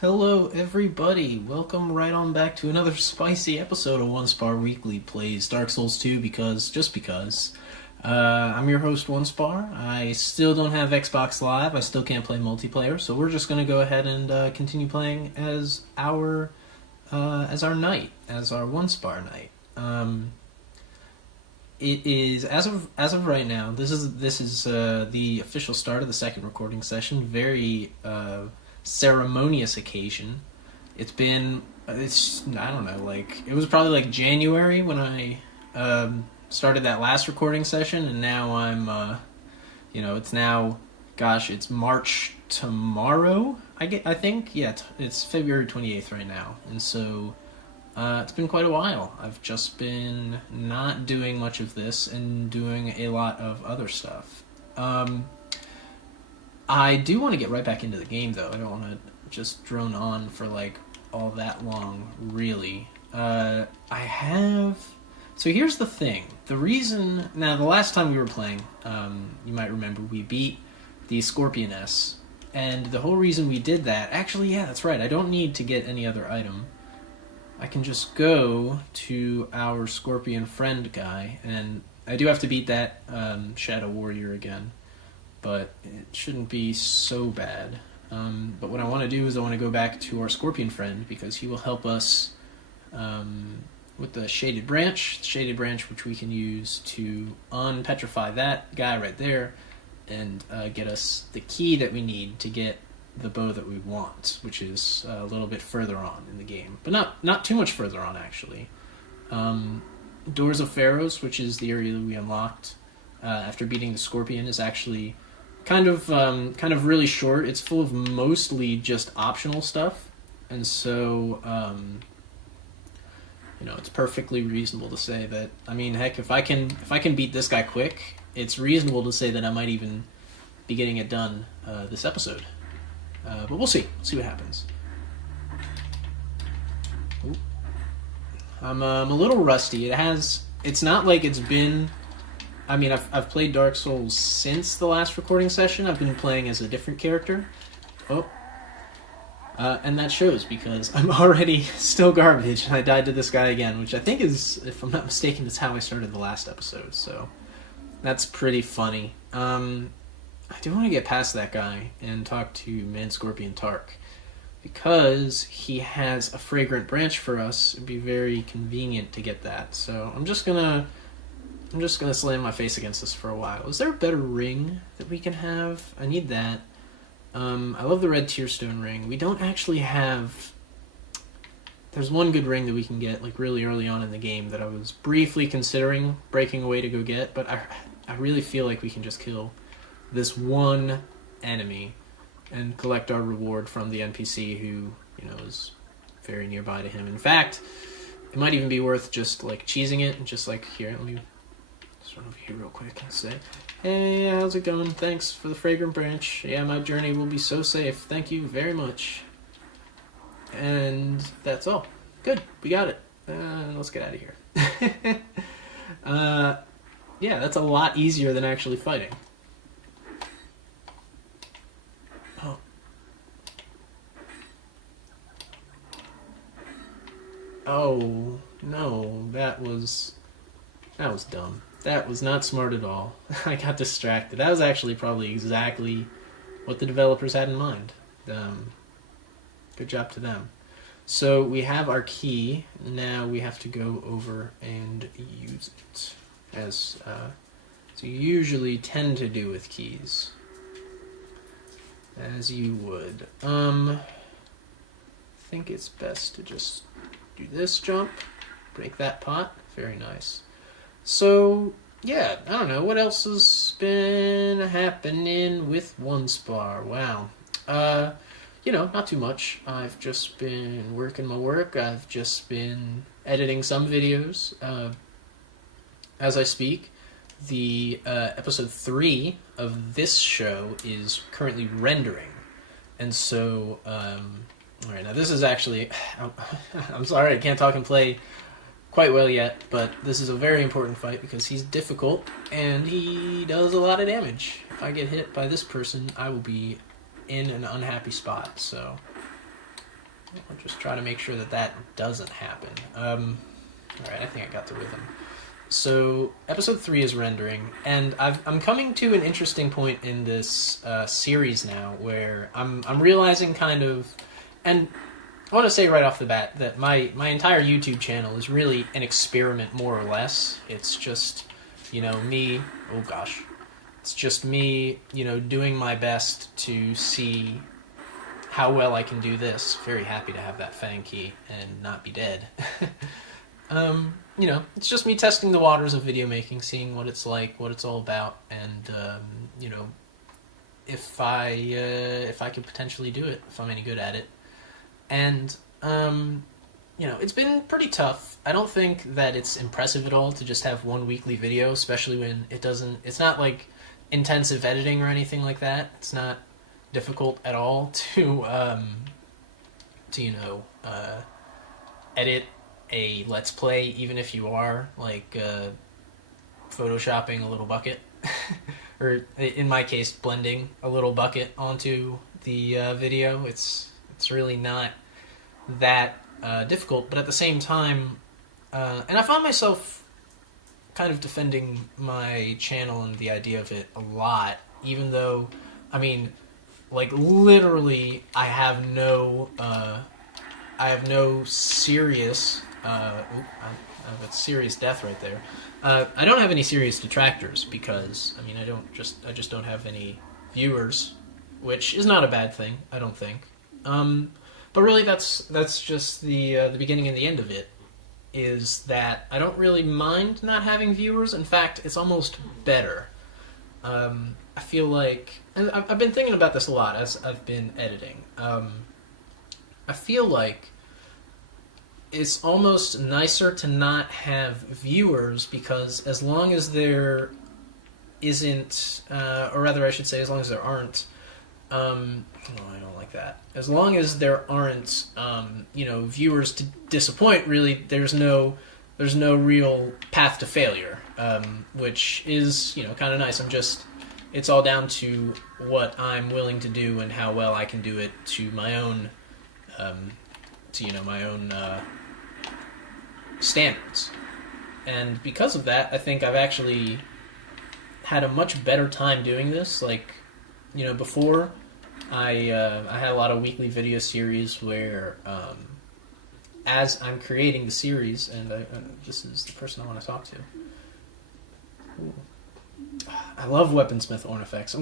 Hello, everybody. Welcome right on back to another spicy episode of Onespar Weekly plays Dark Souls 2 just because. I'm your host, Onespar. I still don't have Xbox Live. I still can't play multiplayer, so we're just going to go ahead and continue playing as our night, as our Onespar night. It is as of right now. This is the official start of the second recording session. Very ceremonious occasion. I don't know, like it was probably like January when I started that last recording session, and now I'm it's now, it's March tomorrow. I think it's February 28th right now, and so it's been quite a while. I've just been not doing much of this and doing a lot of other stuff. I do want to get right back into the game, though. I don't want to just drone on for, like, all that long, really. So here's the thing. The last time we were playing, you might remember, we beat the Scorpioness. And the whole reason we did that... Actually, yeah, that's right. I don't need to get any other item. I can just go to our Scorpion friend guy, and I do have to beat that Shadow Warrior again. But it shouldn't be so bad. But what I want to do is I want to go back to our Scorpion friend, because he will help us with the Shaded Branch, which we can use to unpetrify that guy right there, and get us the key that we need to get the bow that we want, which is a little bit further on in the game. But not too much further on, actually. Doors of Pharaohs, which is the area that we unlocked after beating the Scorpion, is actually kind of really short. It's full of mostly just optional stuff, and so it's perfectly reasonable to say that. I mean, heck, if I can beat this guy quick, it's reasonable to say that I might even be getting it done this episode. But we'll see. See what happens. Ooh. I'm a little rusty. It's not like it's been. I mean, I've played Dark Souls since the last recording session. I've been playing as a different character. And that shows, because I'm already still garbage, and I died to this guy again, which I think is, if I'm not mistaken, is how I started the last episode, so that's pretty funny. I do want to get past that guy and talk to Man Scorpion Tark, because he has a fragrant branch for us. It'd be very convenient to get that, so I'm just gonna slam my face against this for a while. Is there a better ring that we can have? I need that. I love the red tearstone ring. We don't actually have... There's one good ring that we can get, like, really early on in the game that I was briefly considering breaking away to go get, but I really feel like we can just kill this one enemy and collect our reward from the NPC who, is very nearby to him. In fact, it might even be worth just, like, cheesing it and just, like, here, let me... run over here real quick and say, hey, how's it going? Thanks for the fragrant branch. Yeah, my journey will be so safe. Thank you very much. And that's all. Good, we got it. Let's get out of here. Yeah, that's a lot easier than actually fighting. Oh. Oh, no, that was dumb. That was not smart at all. I got distracted. That was actually probably exactly what the developers had in mind. Good job to them. So we have our key. Now we have to go over and use it, as you usually tend to do with keys. As you would. I think it's best to just do this jump, break that pot. Very nice. So, yeah, I don't know. What else has been happening with Onespar? Wow. Not too much. I've just been working my work. I've just been editing some videos. As I speak, the episode 3 of this show is currently rendering. And so, alright, now this is actually... I'm sorry, I can't talk and play quite well yet, but this is a very important fight because he's difficult and he does a lot of damage. If I get hit by this person, I will be in an unhappy spot, so I'll just try to make sure that that doesn't happen. Alright, I think I got the rhythm. So, episode 3 is rendering, and I'm coming to an interesting point in this series now, where I'm realizing kind of, and I want to say right off the bat that my entire YouTube channel is really an experiment, more or less. It's just, me, oh gosh, it's just me, doing my best to see how well I can do this. Very happy to have that Fang key and not be dead. It's just me testing the waters of video making, seeing what it's like, what it's all about, and if I could potentially do it, if I'm any good at it. And it's been pretty tough. I don't think that it's impressive at all to just have one weekly video, especially when it's not like intensive editing or anything like that. It's not difficult at all to edit a Let's Play, even if you are, like, photoshopping a little bucket, or in my case, blending a little bucket onto the video. It's really not that difficult, but at the same time, and I found myself kind of defending my channel and the idea of it a lot, even though, literally, I have no serious, that's serious death right there. I don't have any serious detractors because, I just don't have any viewers, which is not a bad thing, I don't think. But really, that's just the beginning and the end of it, is that I don't really mind not having viewers. In fact, it's almost better. I feel like, and I've been thinking about this a lot as I've been editing. I feel like it's almost nicer to not have viewers, because as long as there isn't, or rather I should say, as long as there aren't, no, I don't like that. As long as there aren't, viewers to disappoint, really, there's no real path to failure, which is, kind of nice. It's all down to what I'm willing to do and how well I can do it to my own, standards. And because of that, I think I've actually had a much better time doing this. Like, before, I had a lot of weekly video series where, as I'm creating the series, and this is the person I want to talk to. Ooh. I love Weaponsmith Ornifex.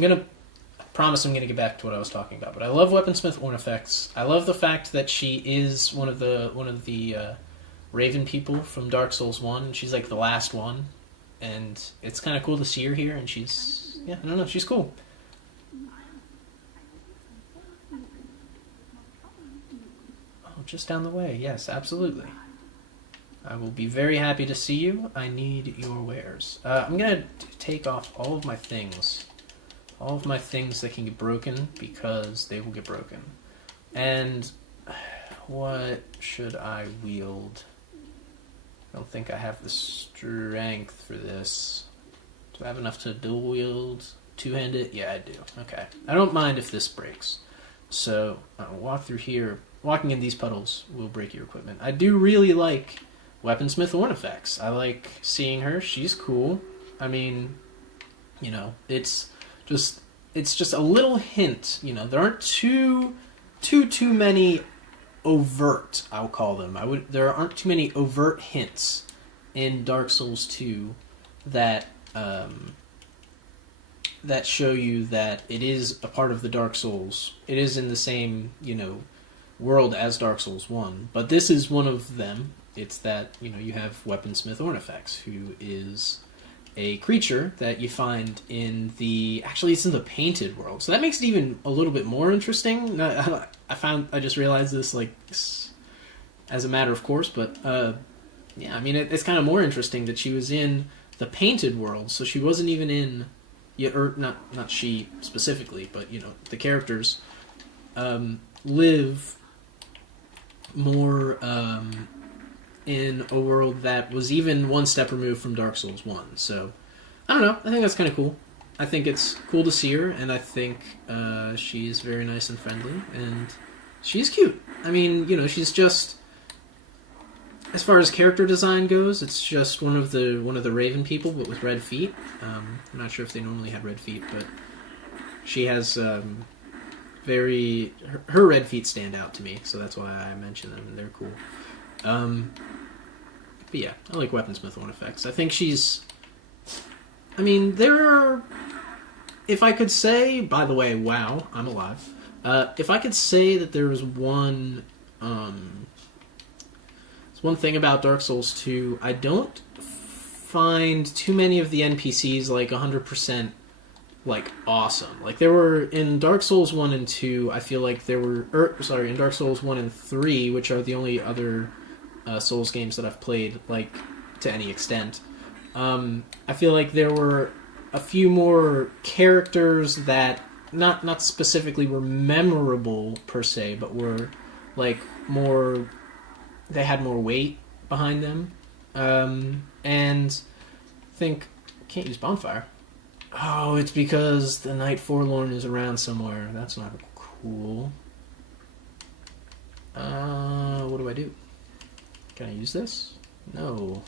I promise I'm gonna get back to what I was talking about, but I love Weaponsmith Ornifex. I love the fact that she is one of the Raven people from Dark Souls 1. She's like the last one, and it's kind of cool to see her here, and she's cool. Oh, just down the way. Yes, absolutely. I will be very happy to see you. I need your wares. I'm going to take off all of my things. All of my things that can get broken, because they will get broken. And what should I wield? I don't think I have the strength for this. Do I have enough to dual wield? Two-handed? Yeah, I do. Okay. I don't mind if this breaks. So, I'll walk through here. Walking in these puddles will break your equipment. I do really like Weaponsmith Ornifex. I like seeing her. She's cool. It's just a little hint. There aren't too many overt, I'll call them. There aren't too many overt hints in Dark Souls 2 that that show you that it is a part of the Dark Souls. It is in the same, world as Dark Souls 1. But this is one of them. It's that, you have Weaponsmith Ornifex, who is a creature that you find in it's in the painted world. So that makes it even a little bit more interesting. I just realized this, as a matter of course, but, it's kind of more interesting that she was in the painted world, so she wasn't even in, or not she specifically, but, the characters, live more, in a world that was even one step removed from Dark Souls 1. So, I don't know. I think that's kind of cool. I think it's cool to see her, and I think she's very nice and friendly, and She's cute. I mean, she's just, as far as character design goes, it's just one of the Raven people, but with red feet. I'm not sure if they normally had red feet, but she has her red feet stand out to me, so that's why I mention them, and they're cool. But yeah, I like Weaponsmith 1 effects. I think she's... I mean, there are... If I could say... By the way, wow, I'm alive. If I could say that there was one... one thing about Dark Souls 2, I don't find too many of the NPCs, 100%, awesome. There were... In Dark Souls 1 and 2, I feel like there were... in Dark Souls 1 and 3, which are the only other... Souls games that I've played, to any extent. I feel like there were a few more characters that not specifically were memorable per se, but were more. They had more weight behind them, and I think can't use bonfire. Oh, it's because the Knight Forlorn is around somewhere. That's not cool. What do I do? Can I use this? No.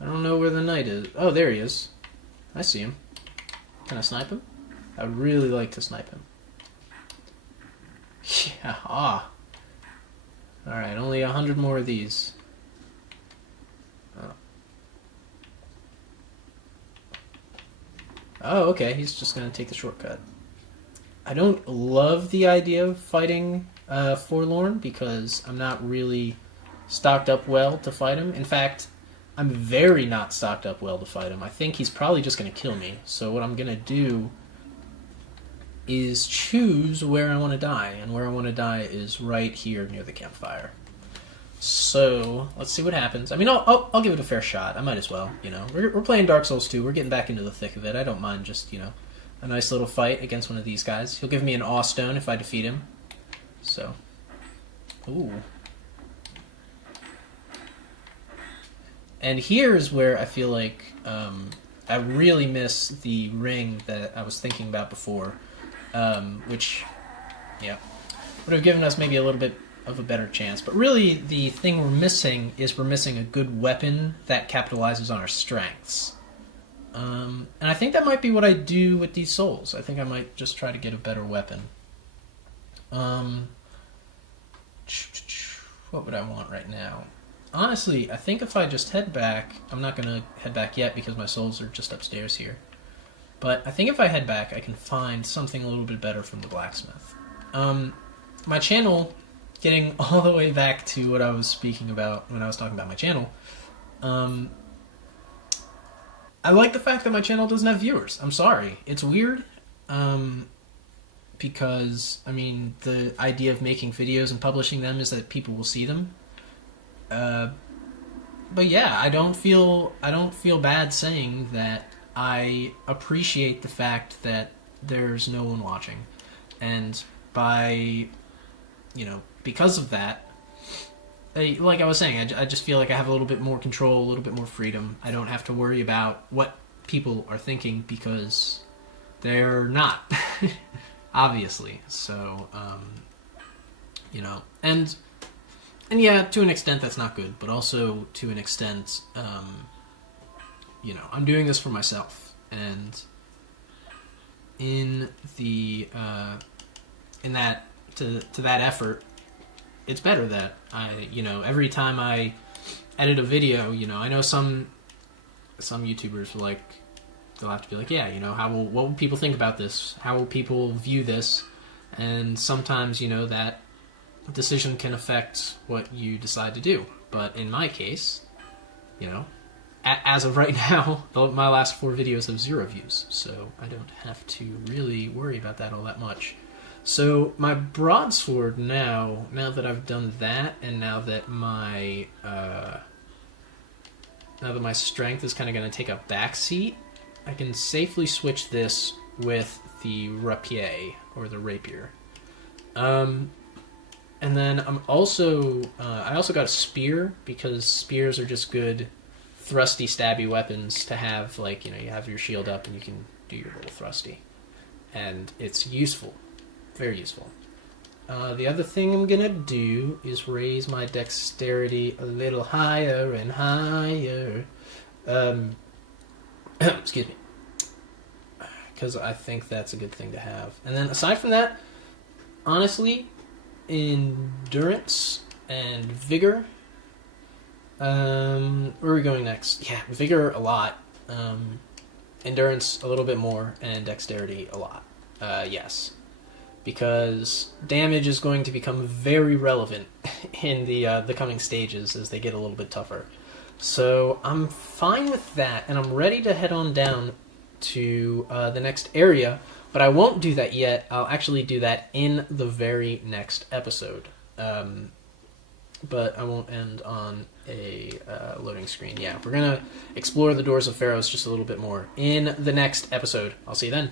I don't know where the knight is. Oh, there he is. I see him. Can I snipe him? I would really like to snipe him. Yeah, Alright, only 100 more of these. Oh, okay, he's just gonna take the shortcut. I don't love the idea of fighting Forlorn because I'm not really stocked up well to fight him. In fact, I'm very not stocked up well to fight him. I think he's probably just going to kill me. So what I'm going to do is choose where I want to die. And where I want to die is right here near the campfire. So let's see what happens. I mean, I'll give it a fair shot. I might as well, We're playing Dark Souls 2. We're getting back into the thick of it. I don't mind just, a nice little fight against one of these guys. He'll give me an awe stone if I defeat him. So, ooh. And here's where I feel like I really miss the ring that I was thinking about before, which, yeah, would have given us maybe a little bit of a better chance. But really, the thing we're missing is we're missing a good weapon that capitalizes on our strengths. And I think that might be what I do with these souls. I think I might just try to get a better weapon. What would I want right now? Honestly, I think if I just head back... I'm not going to head back yet because my souls are just upstairs here. But I think if I head back, I can find something a little bit better from the blacksmith. My channel, getting all the way back to what I was speaking about when I was talking about my channel, I like the fact that my channel doesn't have viewers. I'm sorry. It's weird. Because, I mean, the idea of making videos and publishing them is that people will see them. But yeah, I don't feel bad saying that I appreciate the fact that there's no one watching, and because of that, like I was saying, I just feel like I have a little bit more control, a little bit more freedom. I don't have to worry about what people are thinking because they're not, obviously. So, and yeah, to an extent that's not good, but also to an extent, I'm doing this for myself, and to that effort, it's better that every time I edit a video, I know some YouTubers will they'll have to be like, yeah, what will people think about this? How will people view this? And sometimes, that decision can affect what you decide to do. But in my case, as of right now, my last 4 videos have 0 views, so I don't have to really worry about that all that much. So my broadsword now that I've done that, and now that my strength is kind of going to take a back seat, I can safely switch this with the rapier, or the rapier. And then I also got a spear, because spears are just good thrusty, stabby weapons to have. You have your shield up and you can do your little thrusty. And it's useful. Very useful. The other thing I'm gonna do is raise my dexterity a little higher and higher. Excuse me. Because I think that's a good thing to have. And then aside from that, honestly, endurance and vigor. Where are we going next? Yeah, vigor a lot. Endurance a little bit more, and dexterity a lot. Yes. Because damage is going to become very relevant in the coming stages as they get a little bit tougher. So I'm fine with that, and I'm ready to head on down to the next area, but I won't do that yet. I'll actually do that in the very next episode. But I won't end on a loading screen. Yeah, we're going to explore the Doors of Pharaohs just a little bit more in the next episode. I'll see you then.